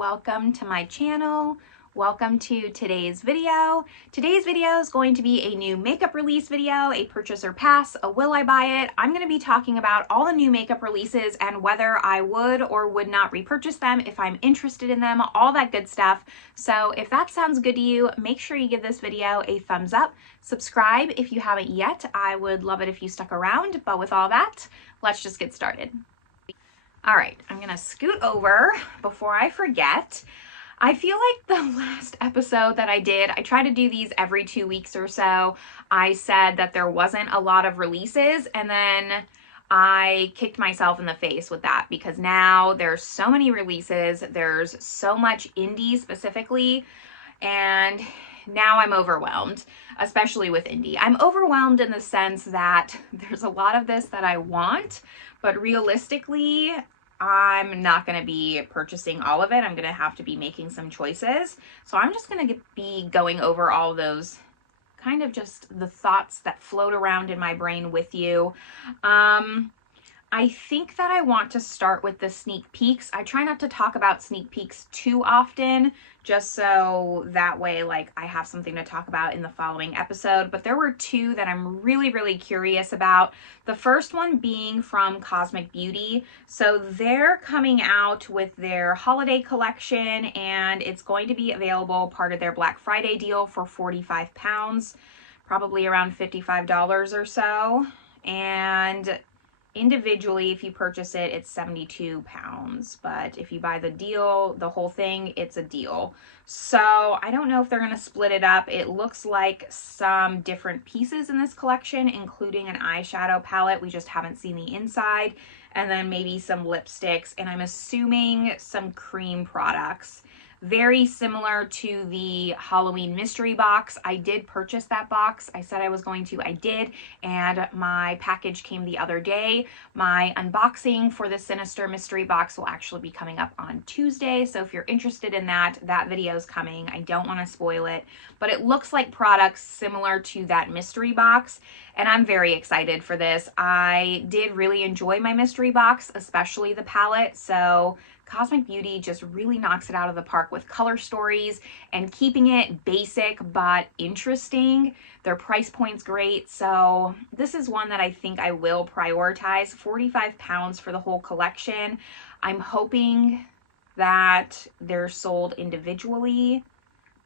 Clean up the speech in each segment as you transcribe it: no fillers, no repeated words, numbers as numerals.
welcome to my channel. Welcome to today's video. Today's video is going to be a new makeup release video, a purchase or pass, a will I buy it. I'm going to be talking about all the new makeup releases and whether I would or would not repurchase them if I'm interested in them, all that good stuff. So if that sounds good to you, make sure you give this video a thumbs up. Subscribe if you haven't yet. I would love it if you stuck around, but with all that, let's just get started. All right, I'm going to scoot over before I forget. I feel like the last episode that I did, I try to do these every 2 weeks or so. I said that there wasn't a lot of releases, and then I kicked myself in the face with that because now there's so many releases. There's so much indie specifically, and now I'm overwhelmed, especially with indie. I'm overwhelmed in the sense that there's a lot of this that I want, but realistically, I'm not going to be purchasing all of it. I'm going to have to be making some choices. So I'm just going to be going over all those kind of just the thoughts that float around in my brain with you. I think that I want to start with the sneak peeks. I try not to talk about sneak peeks too often, just so that way, like, I have something to talk about in the following episode. But there were two that I'm really curious about. The first one being from Cosmic Beauty. So they're coming out with their holiday collection, and it's going to be available part of their Black Friday deal for 45 pounds, probably around $55 or so. And individually, if you purchase it, it's 72 pounds, but if you buy the deal, the whole thing, it's a deal. So I don't know if they're going to split it up. It looks like some different pieces in this collection, including an eyeshadow palette. We just haven't seen the inside, and then maybe some lipsticks, and I'm assuming some cream products. Very similar to the Halloween mystery box. I did purchase that box. I said I was going to. I did, and my package came the other day. My unboxing for the Sinister mystery box will actually be coming up on Tuesday, so if you're interested in that, that video is coming. I don't want to spoil it, but it looks like products similar to that mystery box, and I'm very excited for this. I did really enjoy my mystery box, especially the palette, so Cosmic Beauty just really knocks it out of the park with color stories and keeping it basic but interesting. Their price point's great, so this is one that I think I will prioritize. 45 pounds for the whole collection. I'm hoping that they're sold individually,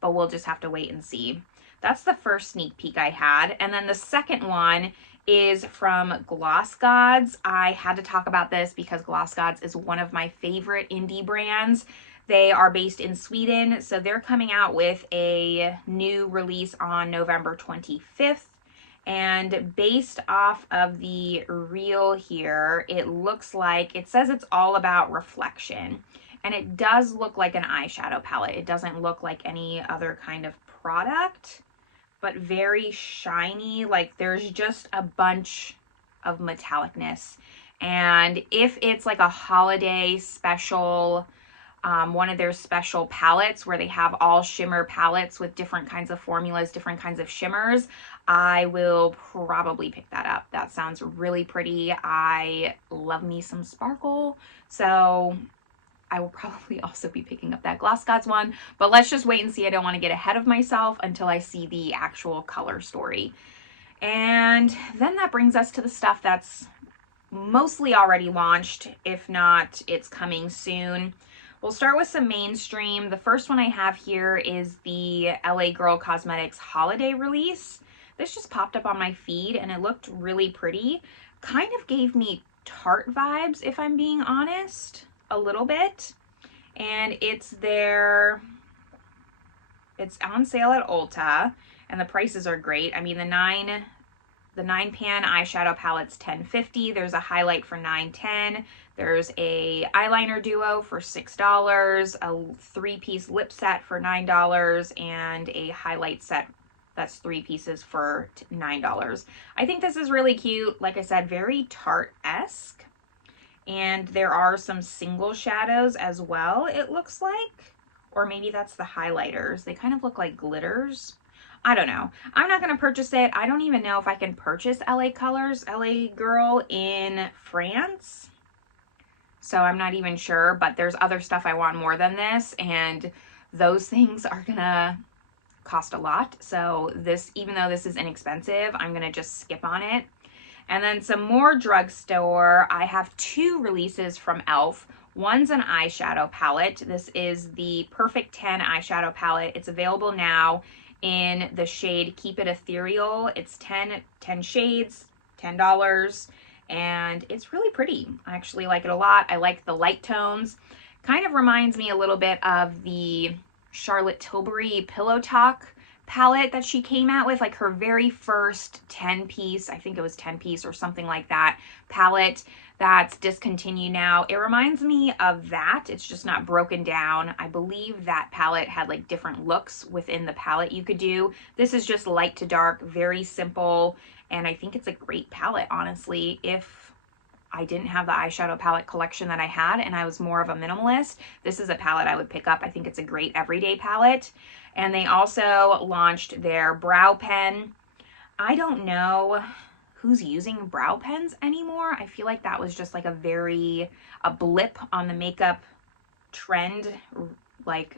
but we'll just have to wait and see. That's the first sneak peek I had. And then the second one is from Gloss Gods. I had to talk about this because Gloss Gods is one of my favorite indie brands. They are based in Sweden, so they're coming out with a new release on November 25th. And based off of the reel here, it looks like, it says it's all about reflection. And it does look like an eyeshadow palette. It doesn't look like any other kind of product, but very shiny. Like, there's just a bunch of metallicness. And if it's like a holiday special, one of their special palettes where they have all shimmer palettes with different kinds of formulas, different kinds of shimmers, I will probably pick that up. That sounds really pretty. I love me some sparkle, so I will probably also be picking up that Gloss Gods one, but let's just wait and see. I don't want to get ahead of myself until I see the actual color story. And then that brings us to the stuff that's mostly already launched, if not, it's coming soon. We'll start with some mainstream. The first one I have here is the LA Girl Cosmetics holiday release. This just popped up on my feed and it looked really pretty. Kind of gave me Tarte vibes, if I'm being honest. A little bit, and it's on sale at Ulta, and the prices are great. I mean, the 9 pan eyeshadow palette's $10.50. There's a highlight for $9.10. There's a eyeliner duo for $6, a 3-piece lip set for $9, and a highlight set that's 3 pieces for $9. I think this is really cute. Like I said, very Tarte-esque. And there are some single shadows as well, it looks like. Or maybe that's the highlighters. They kind of look like glitters. I don't know. I'm not going to purchase it. I don't even know if I can purchase LA Colors, LA Girl in France. So I'm not even sure, but there's other stuff I want more than this, and those things are gonna cost a lot. So this, even though this is inexpensive, I'm gonna just skip on it. And then some more drugstore. I have 2 releases from e.l.f. One's an eyeshadow palette. This is the Perfect 10 eyeshadow palette. It's available now in the shade Keep It Ethereal. It's 10 shades, $10, and it's really pretty. I actually like it a lot. I like the light tones. Kind of reminds me a little bit of the Charlotte Tilbury Pillow Talk palette that she came out with, like her very first 10-piece, I think it was 10-piece or something like that, palette that's discontinued now. It reminds me of that. It's just not broken down. I believe that palette had like different looks within the palette you could do. This is just light to dark, very simple, and I think it's a great palette, honestly. If I didn't have the eyeshadow palette collection that I had and I was more of a minimalist, this is a palette I would pick up. I think it's a great everyday palette. And they also launched their brow pen. I don't know who's using brow pens anymore. I feel like that was just like a blip on the makeup trend, like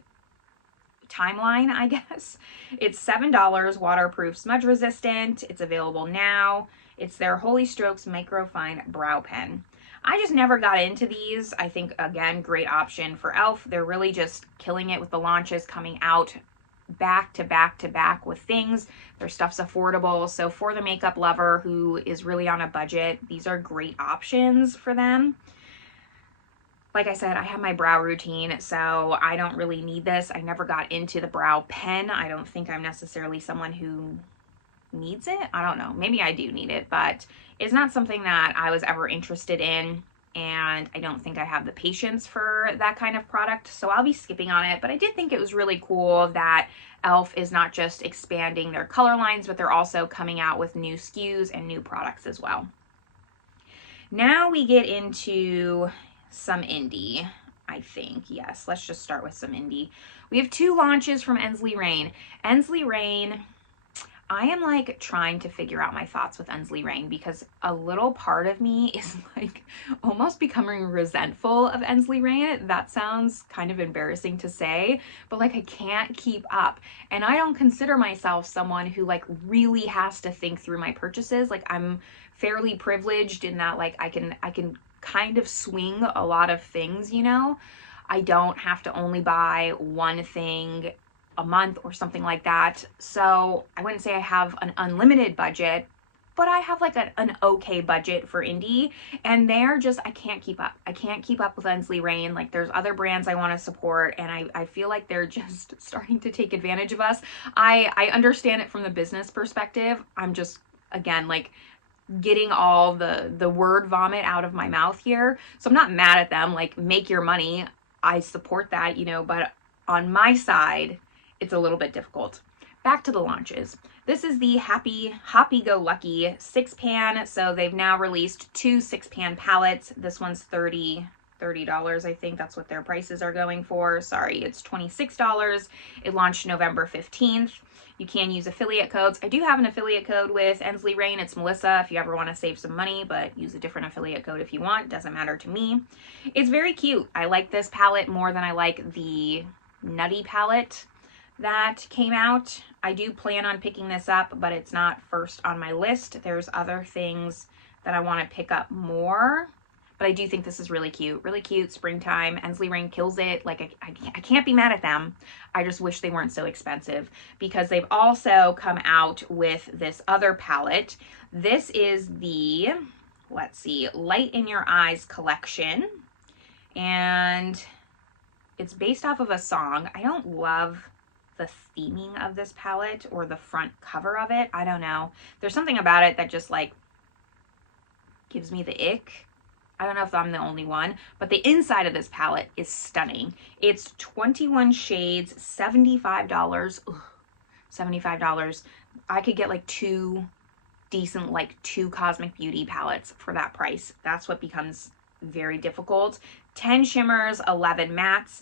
timeline, I guess. It's $7, waterproof, smudge resistant. It's available now. It's their Holy Strokes Microfine Brow Pen. I just never got into these. I think, again, great option for e.l.f. They're really just killing it with the launches coming out back to back to back with things. Their stuff's affordable. So for the makeup lover who is really on a budget, these are great options for them. Like I said, I have my brow routine, so I don't really need this. I never got into the brow pen. I don't think I'm necessarily someone who needs it. I don't know. Maybe I do need it, but it's not something that I was ever interested in, and I don't think I have the patience for that kind of product, so I'll be skipping on it. But I did think it was really cool that e.l.f. is not just expanding their color lines, but they're also coming out with new SKUs and new products as well. Now we get into some indie, I think. Yes, let's just start with some indie. We have 2 launches from Ensley Reign. Ensley Reign, I am like trying to figure out my thoughts with Ensley Reign because a little part of me is like almost becoming resentful of Ensley Reign. That sounds kind of embarrassing to say, but like I can't keep up. And I don't consider myself someone who like really has to think through my purchases. Like I'm fairly privileged in that like I can kind of swing a lot of things, you know. I don't have to only buy one thing a month or something like that. So I wouldn't say I have an unlimited budget, but I have like an okay budget for indie, and they're just, I can't keep up. I can't keep up with Ensley Reign. Like there's other brands I want to support, and I feel like they're just starting to take advantage of us. I understand it from the business perspective. I'm just, again, like getting all the word vomit out of my mouth here. So I'm not mad at them. Like, make your money. I support that, you know, but on my side, it's a little bit difficult. Back to the launches. This is the Hoppy Go Lucky 6-pan. So they've now released 2 6-pan palettes. This one's $30, I think that's what their prices are going for. Sorry, it's $26. It launched November 15th. You can use affiliate codes. I do have an affiliate code with Ensley Reign. It's Melissa if you ever want to save some money, but use a different affiliate code if you want. Doesn't matter to me. It's very cute. I like this palette more than I like the Nutty palette that came out. I do plan on picking this up, but it's not first on my list. There's other things that I want to pick up more, but I do think this is really cute, springtime. Ensley Reign kills it. Like I can't be mad at them. I just wish they weren't so expensive, because they've also come out with this other palette. This is the, let's see, Light in Your Eyes collection, and it's based off of a song. I don't love the theming of this palette or the front cover of it. I don't know. There's something about it that just like gives me the ick. I don't know if I'm the only one, but the inside of this palette is stunning. It's 21 shades, $75. Ugh, $75. I could get like 2 decent, like 2 Cosmic Beauty palettes for that price. That's what becomes very difficult. 10 shimmers, 11 mattes.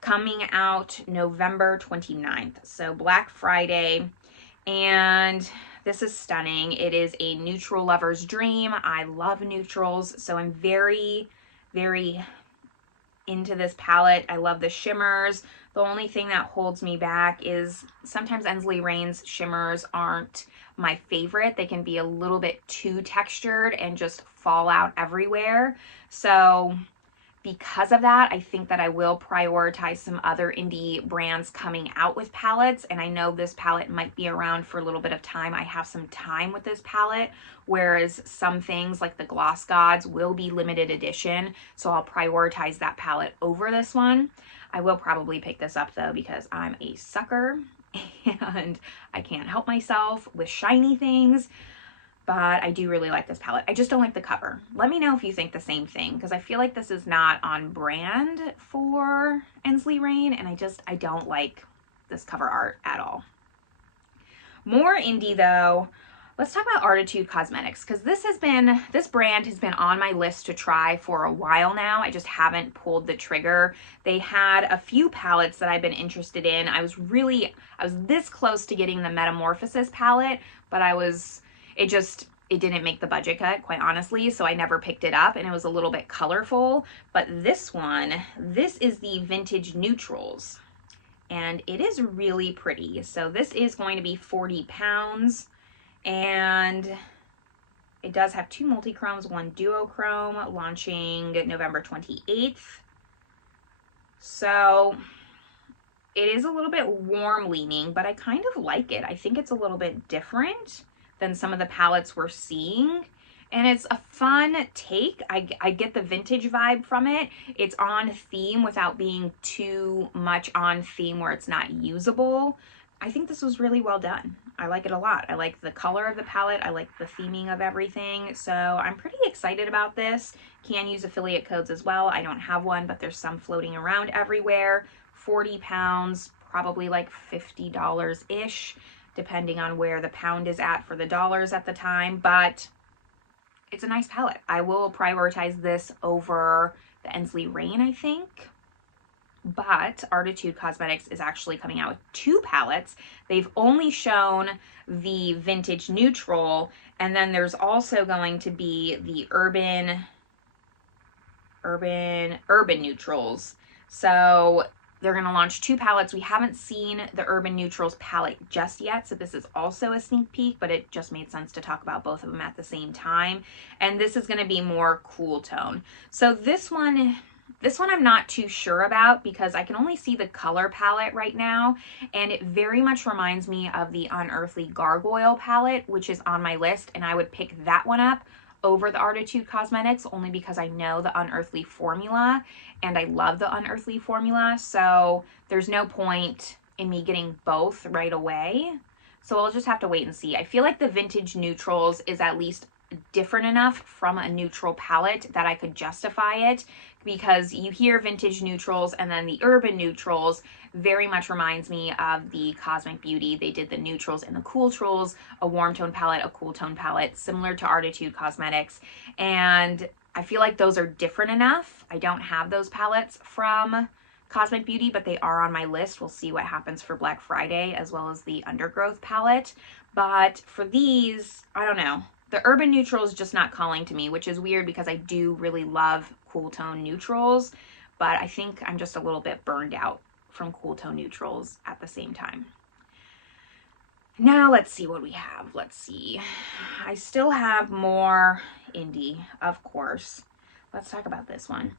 Coming out November 29th, so Black Friday, and this is stunning. It is a neutral lover's dream. I love neutrals, so I'm very, very into this palette. I love the shimmers. The only thing that holds me back is sometimes Ensley Reign's shimmers aren't my favorite. They can be a little bit too textured and just fall out everywhere. So because of that, I think that I will prioritize some other indie brands coming out with palettes, and I know this palette might be around for a little bit of time. I have some time with this palette, whereas some things like the Gloss Gods will be limited edition, so I'll prioritize that palette over this one. I will probably pick this up though because I'm a sucker and I can't help myself with shiny things. But I do really like this palette. I just don't like the cover. Let me know if you think the same thing, because I feel like this is not on brand for Ensley Reign, and I don't like this cover art at all. More indie though, let's talk about Arttitude Cosmetics, because this brand has been on my list to try for a while now. I just haven't pulled the trigger. They had a few palettes that I've been interested in. I was this close to getting the Metamorphosis palette, but it didn't make the budget cut, quite honestly, so I never picked it up, and it was a little bit colorful. But this is the Vintage Neutrals, and it is really pretty. So this is going to be 40 pounds, and it does have 2 multi-chromes, 1 duochrome, launching November 28th. So it is a little bit warm leaning, but I kind of like it. I think it's a little bit different than some of the palettes we're seeing, and it's a fun take. I get the vintage vibe from it. It's on theme without being too much on theme where it's not usable. I think this was really well done. I like it a lot. I like the color of the palette. I like the theming of everything. So I'm pretty excited about this. Can use affiliate codes as well. I don't have one, but there's some floating around everywhere. 40 pounds, probably like $50-ish. Depending on where the pound is at for the dollars at the time, but it's a nice palette. I will prioritize this over the Ensley Reign, I think. But Arttitude Cosmetics is actually coming out with 2 palettes. They've only shown the Vintage Neutral, and then there's also going to be the Urban Neutrals. So they're going to launch 2 palettes. We haven't seen the Urban Neutrals palette just yet, so this is also a sneak peek, but it just made sense to talk about both of them at the same time. And this is going to be more cool tone. So this one I'm not too sure about because I can only see the color palette right now, and it very much reminds me of the Unearthly Gargoyle palette, which is on my list, and I would pick that one up over the Arttitude Cosmetics only because I know the Unearthly formula and I love the Unearthly formula, so there's no point in me getting both right away. So I'll just have to wait and see. I feel like the Vintage Neutrals is at least different enough from a neutral palette that I could justify it, because you hear Vintage Neutrals and then the Urban Neutrals very much reminds me of the Cosmic Beauty. They did the neutrals and the cool trolls, a warm tone palette, a cool tone palette, similar to Arttitude Cosmetics. And I feel like those are different enough. I don't have those palettes from Cosmic Beauty, but they are on my list. We'll see what happens for Black Friday, as well as the Undergrowth palette. But for these, I don't know. The Urban Neutral is just not calling to me, which is weird because I do really love cool tone neutrals, but I think I'm just a little bit burned out from cool tone neutrals at the same time. Now let's see what we have. Let's see. I still have more indie, of course. Let's talk about this one.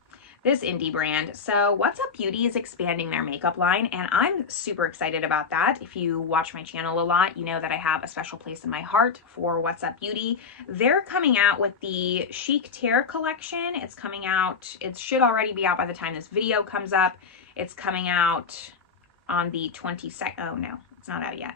This indie brand. So What's Up Beauty is expanding their makeup line, and I'm super excited about that. If you watch my channel a lot, you know that I have a special place in my heart for What's Up Beauty. They're coming out with the Cheeque Terre collection. It's coming out, it should already be out by the time this video comes up. It's coming out on the 22nd. Oh no, it's not out yet.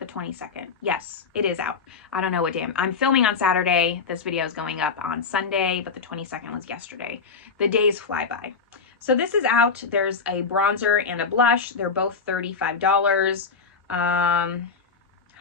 The 22nd. Yes, it is out. I don't know what day I'm filming on Saturday. This video is going up on Sunday, but the 22nd was yesterday. The days fly by. So this is out. There's a bronzer and a blush. They're both $35. How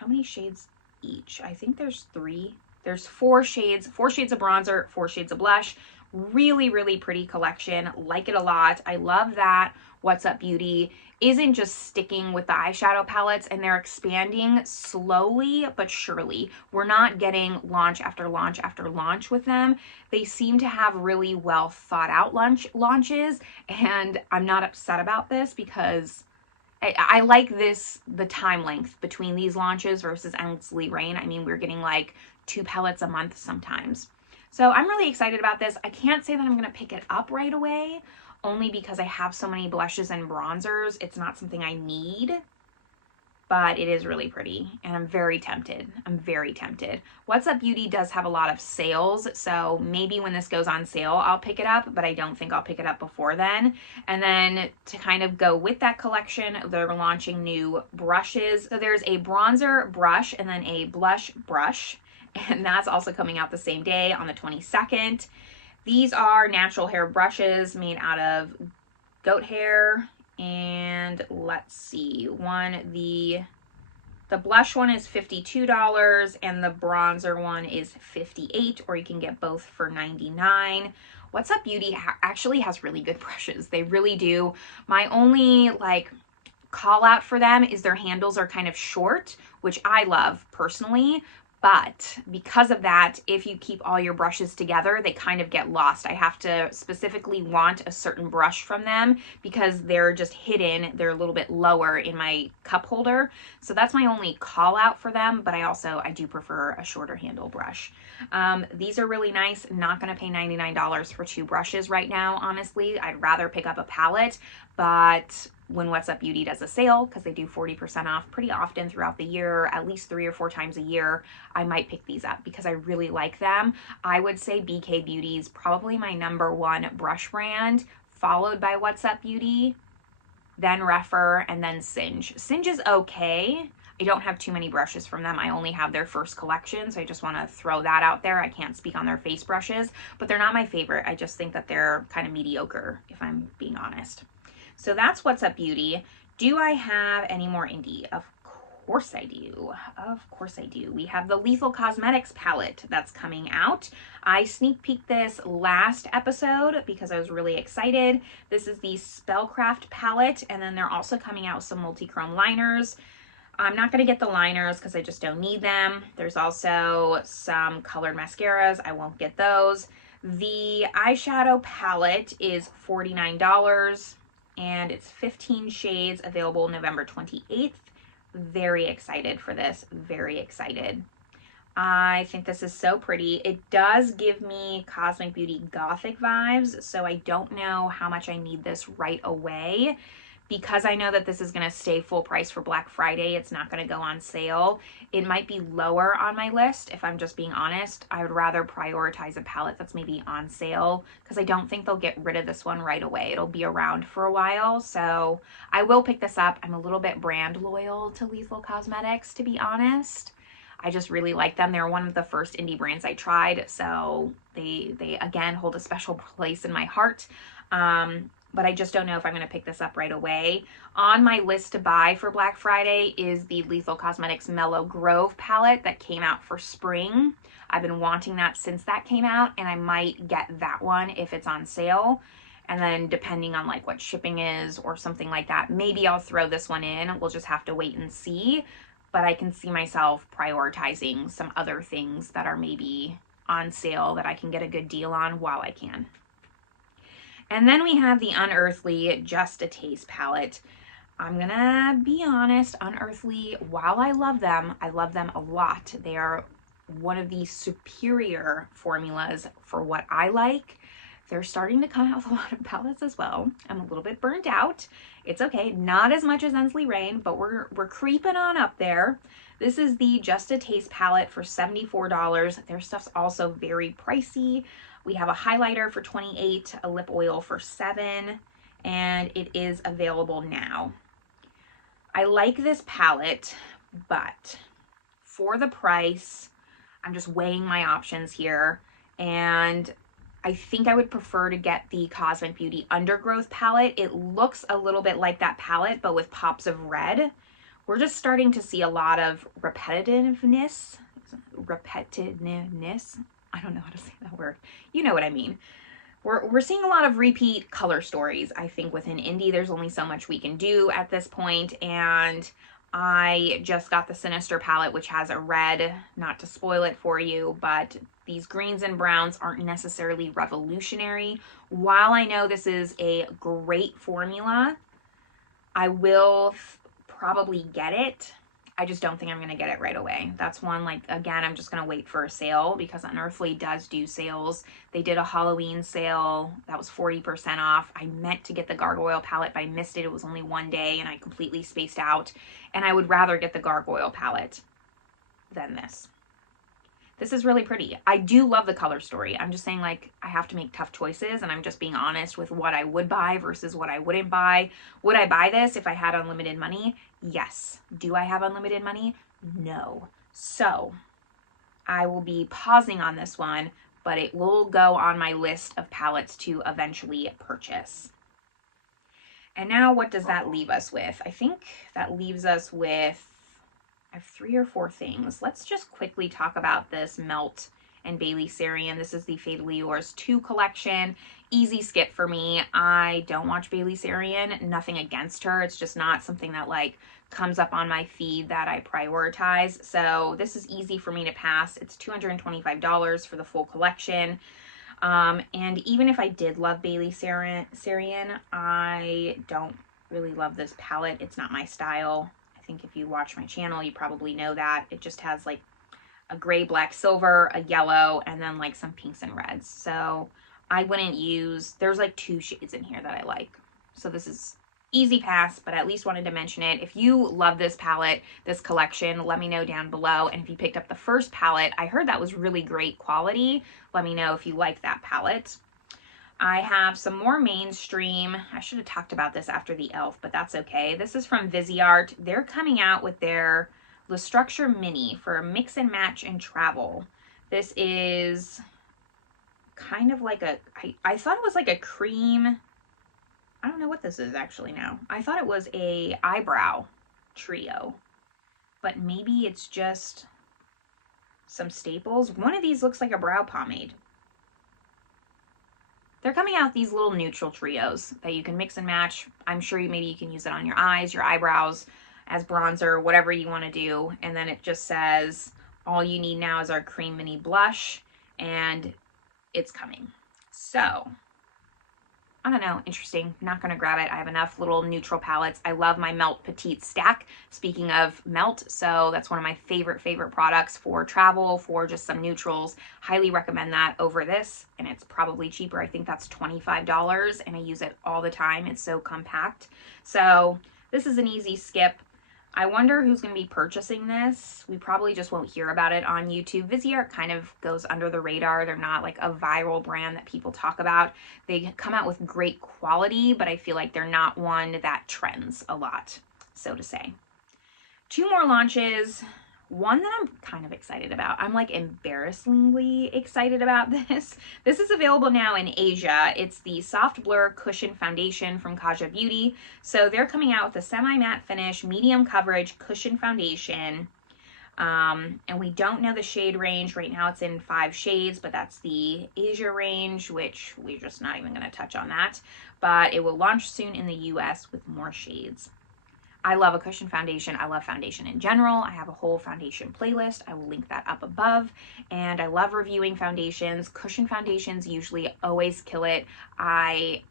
many shades each? I think there's 3. There's 4 shades of bronzer, 4 shades of blush. Really, really pretty collection. Like it a lot. I love that What's Up Beauty isn't just sticking with the eyeshadow palettes, and they're expanding slowly but surely. We're not getting launch after launch after launch with them. They seem to have really well thought out launches, and I'm not upset about this because I like the time length between these launches versus Ensley Reign. I mean, we're getting like 2 palettes a month sometimes. So I'm really excited about this. I can't say that I'm going to pick it up right away, only because I have so many blushes and bronzers. It's not something I need, but it is really pretty, and I'm very tempted. I'm very tempted. What's Up Beauty does have a lot of sales, so maybe when this goes on sale, I'll pick it up, but I don't think I'll pick it up before then. And then to kind of go with that collection, they're launching new brushes. So there's a bronzer brush and then a blush brush, and that's also coming out the same day on the 22nd. These are natural hair brushes made out of goat hair, and let's see, the blush one is $52 and the bronzer one is $58, or you can get both for $99. What's Up Beauty actually has really good brushes. They really do. My only like call out for them is their handles are kind of short, which I love personally. But because of that, if you keep all your brushes together, they kind of get lost. I have to specifically want a certain brush from them because they're just hidden. They're a little bit lower in my cup holder. So that's my only call out for them, but I do prefer a shorter handle brush. These are really nice. Not gonna pay $99 for 2 brushes right now, honestly. I'd rather pick up a palette, but when What's Up Beauty does a sale, because they do 40% off pretty often throughout the year, at least 3 or 4 times a year, I might pick these up because I really like them. I would say BK Beauty is probably my #1 brush brand, followed by What's Up Beauty, then Refer, and then Singe. Singe is okay. I don't have too many brushes from them. I only have their first collection, so I just want to throw that out there. I can't speak on their face brushes, but they're not my favorite. I just think that they're kind of mediocre, if I'm being honest. So that's What's Up Beauty. Do I have any more indie? Of course I do. Of course I do. We have the Lethal Cosmetics palette that's coming out. I sneak peeked this last episode because I was really excited. This is the Spellcraft palette, and then they're also coming out with some multi-chrome liners. I'm not going to get the liners because I just don't need them. There's also some colored mascaras. I won't get those. The eyeshadow palette is $49. And it's 15 shades, available November 28th. Very excited for this, very excited. I think this is so pretty. It does give me Cosmic Beauty Gothic vibes, so I don't know how much I need this right away. Because I know that this is going to stay full price for Black Friday, it's not going to go on sale. It might be lower on my list, if I'm just being honest. I would rather prioritize a palette that's maybe on sale because I don't think they'll get rid of this one right away. It'll be around for a while, so I will pick this up. I'm a little bit brand loyal to Lethal Cosmetics, to be honest. I just really like them. They're one of the first indie brands I tried, so they again hold a special place in my heart. But I just don't know if I'm going to pick this up right away. On my list to buy for Black Friday is the Lethal Cosmetics Mellow Grove palette that came out for spring. I've been wanting that since that came out, and I might get that one if it's on sale. And then depending on like what shipping is or something like that, maybe I'll throw this one in. We'll just have to wait and see. But I can see myself prioritizing some other things that are maybe on sale that I can get a good deal on while I can. And then we have the Unearthly Just a Taste palette. I'm gonna be honest, Unearthly, while I love them a lot. They are one of the superior formulas for what I like. They're starting to come out with a lot of palettes as well. I'm a little bit burnt out. It's okay, not as much as Ensley Reign, but we're creeping on up there. This is the Just a Taste palette for $74. Their stuff's also very pricey. We have a highlighter for $28, a lip oil for $7, and it is available now. I like this palette, but for the price, I'm just weighing my options here, and I think I would prefer to get the Cosmic Beauty Undergrowth palette. It looks a little bit like that palette, but with pops of red. We're just starting to see a lot of repetitiveness. I don't know how to say that word. You know what I mean. we're seeing a lot of repeat color stories. I think within indie, there's only so much we can do at this point, and I just got the Sinister palette, which has a red, not to spoil it for you, but these greens and browns aren't necessarily revolutionary. While I know this is a great formula, I will probably get it. I just don't think I'm going to get it right away. That's one, like, again, I'm just going to wait for a sale because Unearthly does do sales. They did a Halloween sale that was 40% off. I meant to get the Gargoyle palette, but I missed it. It was only one day and I completely spaced out. And I would rather get the Gargoyle palette than this. This is really pretty. I do love the color story. I'm just saying, like, I have to make tough choices, and I'm just being honest with what I would buy versus what I wouldn't buy. Would I buy this if I had unlimited money? Yes. Do I have unlimited money? No. So I will be pausing on this one, but it will go on my list of palettes to eventually purchase. And now what does that leave us with? I think that leaves us with, I have 3 or 4 things. Let's just quickly talk about this Melt and Bailey Sarian. This is the Fatally Yours 2 collection. Easy skip for me. I don't watch Bailey Sarian. Nothing against her. It's just not something that like comes up on my feed that I prioritize. So this is easy for me to pass. It's $225 for the full collection. And even if I did love Bailey Sarian, I don't really love this palette. It's not my style. I think if you watch my channel, you probably know that. It just has like a gray, black, silver, a yellow, and then like some pinks and reds. So I wouldn't use, there's like 2 shades in here that I like. So this is easy pass, but at least wanted to mention it. If you love this palette, this collection, let me know down below. And if you picked up the first palette, I heard that was really great quality. Let me know if you like that palette. I have some more mainstream. I should have talked about this after the e.l.f., but that's okay. This is from Viseart. They're coming out with their Le Structure Mini for mix and match and travel. This is kind of like a, I thought it was like a cream. I don't know what this is actually now. I thought it was a eyebrow trio, but maybe it's just some staples. One of these looks like a brow pomade. They're coming out with these little neutral trios that you can mix and match. I'm sure maybe you can use it on your eyes, your eyebrows, as bronzer, whatever you want to do. And then it just says, all you need now is our cream mini blush, and it's coming. So, I don't know, interesting. Not going to grab it. I have enough little neutral palettes. I love my Melt Petite stack. Speaking of Melt, so that's one of my favorite products for travel, for just some neutrals. Highly recommend that over this, and it's probably cheaper. I think that's $25, and I use it all the time. It's so compact. So this is an easy skip. I wonder who's going to be purchasing this. We probably just won't hear about it on YouTube. Viseart kind of goes under the radar. They're not like a viral brand that people talk about. They come out with great quality, but I feel like they're not one that trends a lot, so to say. 2 more launches. One that I'm kind of excited about. I'm like embarrassingly excited about this. This is available now in Asia. It's the Soft Blur Cushion Foundation from Kaja Beauty. So they're coming out with a semi-matte finish, medium coverage cushion foundation. And we don't know the shade range. Right now it's in 5 shades, but that's the Asia range, which we're just not even going to touch on that. But it will launch soon in the US with more shades. I love a cushion foundation. I love foundation in general. I have a whole foundation playlist. I will link that up above. And I love reviewing foundations. Cushion foundations usually always kill it. I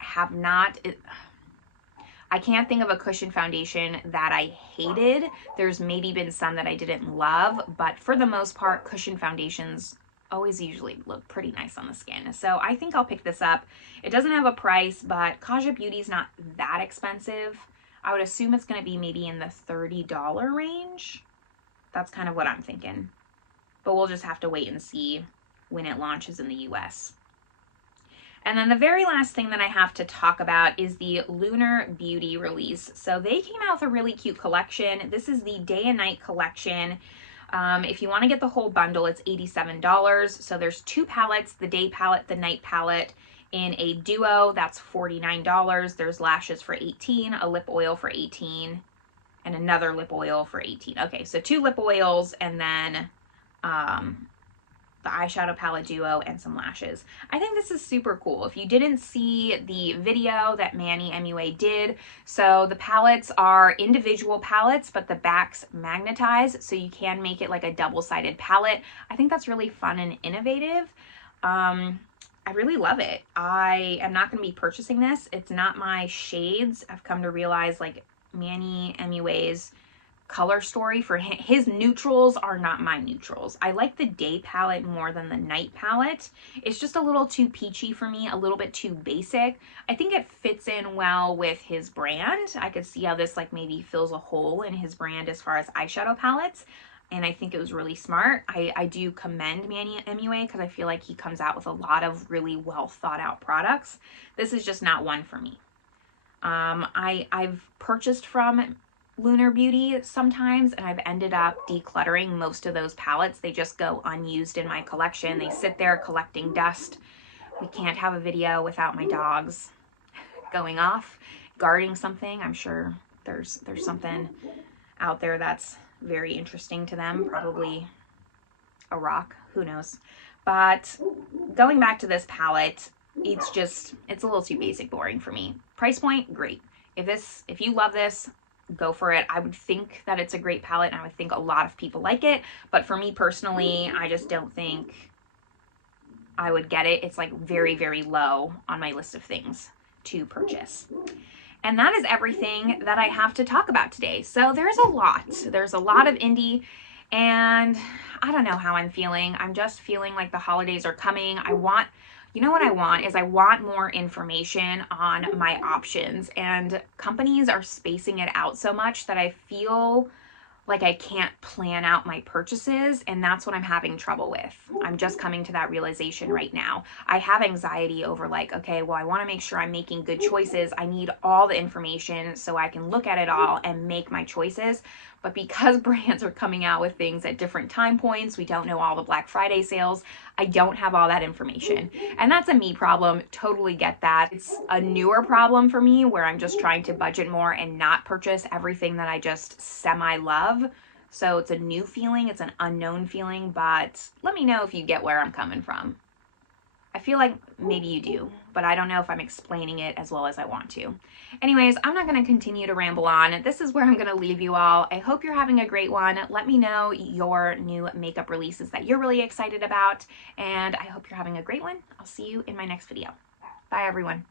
can't think of a cushion foundation that I hated. There's maybe been some that I didn't love, but for the most part, cushion foundations always usually look pretty nice on the skin. So I think I'll pick this up. It doesn't have a price, but Kaja Beauty is not that expensive. I would assume it's going to be maybe in the $30 range. That's kind of what I'm thinking. But we'll just have to wait and see when it launches in the US. And then the very last thing that I have to talk about is the Lunar Beauty release. So they came out with a really cute collection. This is the Day and Night collection. If you want to get the whole bundle, it's $87. So there's 2 palettes, the day palette, the night palette. In a duo, that's $49. There's lashes for $18, a lip oil for $18, and another lip oil for $18. Okay, so 2 lip oils and then the eyeshadow palette duo, and some lashes. I think this is super cool. If you didn't see the video that Manny MUA did, so the palettes are individual palettes, but the backs magnetize, so you can make it like a double-sided palette. I think that's really fun and innovative. I really love it. I am not going to be purchasing this. It's not my shades. I've come to realize like Manny MUA's color story for his neutrals are not my neutrals. I like the day palette more than the night palette. It's just a little too peachy for me, a little bit too basic. I think it fits in well with his brand. I could see how this like maybe fills a hole in his brand as far as eyeshadow palettes. And I think it was really smart. I do commend Manny MUA because I feel like he comes out with a lot of really well thought out products. This is just not one for me. I've purchased from Lunar Beauty sometimes, and I've ended up decluttering most of those palettes. They just go unused in my collection. They sit there collecting dust. We can't have a video without my dogs going off, guarding something. I'm sure there's something out there that's very interesting to them, probably a rock, who knows. But going back to this palette, it's a little too basic, boring for me. Price point, great. If you love this, go for it. I would think that it's a great palette, and I would think a lot of people like it, but for me personally, I just don't think I would get it. It's like very, very low on my list of things to purchase. And that is everything that I have to talk about today. So there's a lot of indie, and I don't know how I'm feeling. I'm just feeling like the holidays are coming. You know what I want is I want more information on my options, and companies are spacing it out so much that I feel like I can't plan out my purchases, and that's what I'm having trouble with. I'm just coming to that realization right now. I have anxiety over like, okay, well, I want to make sure I'm making good choices. I need all the information so I can look at it all and make my choices. But because brands are coming out with things at different time points, we don't know all the Black Friday sales, I don't have all that information. And that's a me problem, totally get that. It's a newer problem for me where I'm just trying to budget more and not purchase everything that I just semi-love. So it's a new feeling, it's an unknown feeling, but let me know if you get where I'm coming from. I feel like maybe you do, but I don't know if I'm explaining it as well as I want to. Anyways, I'm not going to continue to ramble on. This is where I'm going to leave you all. I hope you're having a great one. Let me know your new makeup releases that you're really excited about, and I hope you're having a great one. I'll see you in my next video. Bye, everyone.